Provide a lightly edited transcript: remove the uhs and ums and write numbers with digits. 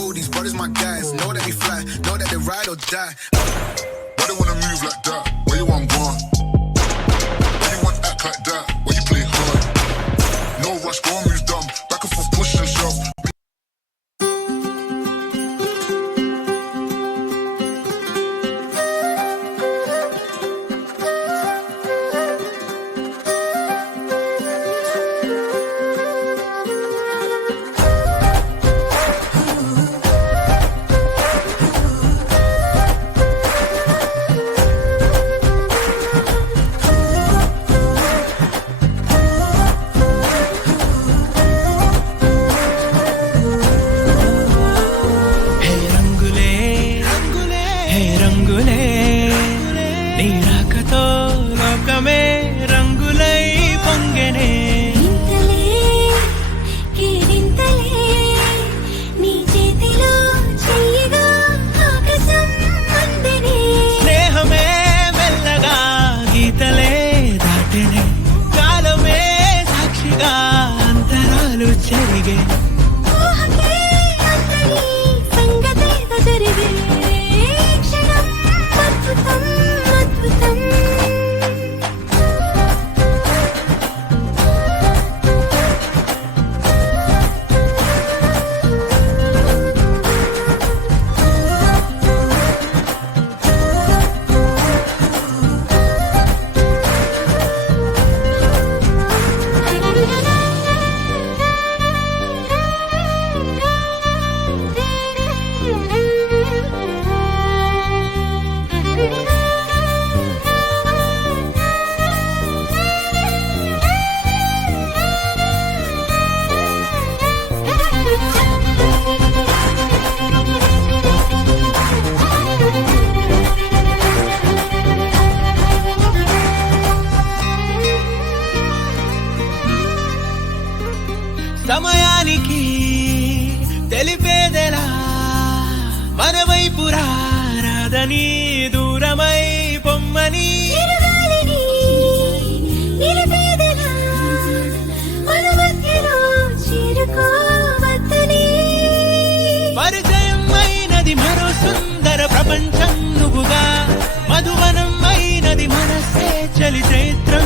know these brothers my guys. Know that we fly, know that they ride or die. Why they wanna move like that? Where you want gone? Why you want act like that? Why you play hard? No rush, go and move dumb. Back and forth, push and shove. సమయానికి తెలిపేదెలా మనవైపు రాదని దూరమై పొమ్మని పరిచయం అయినది మరో సుందర ప్రపంచం నువ్వుగా మధువనం అయినది మనసే చలి చైత్రం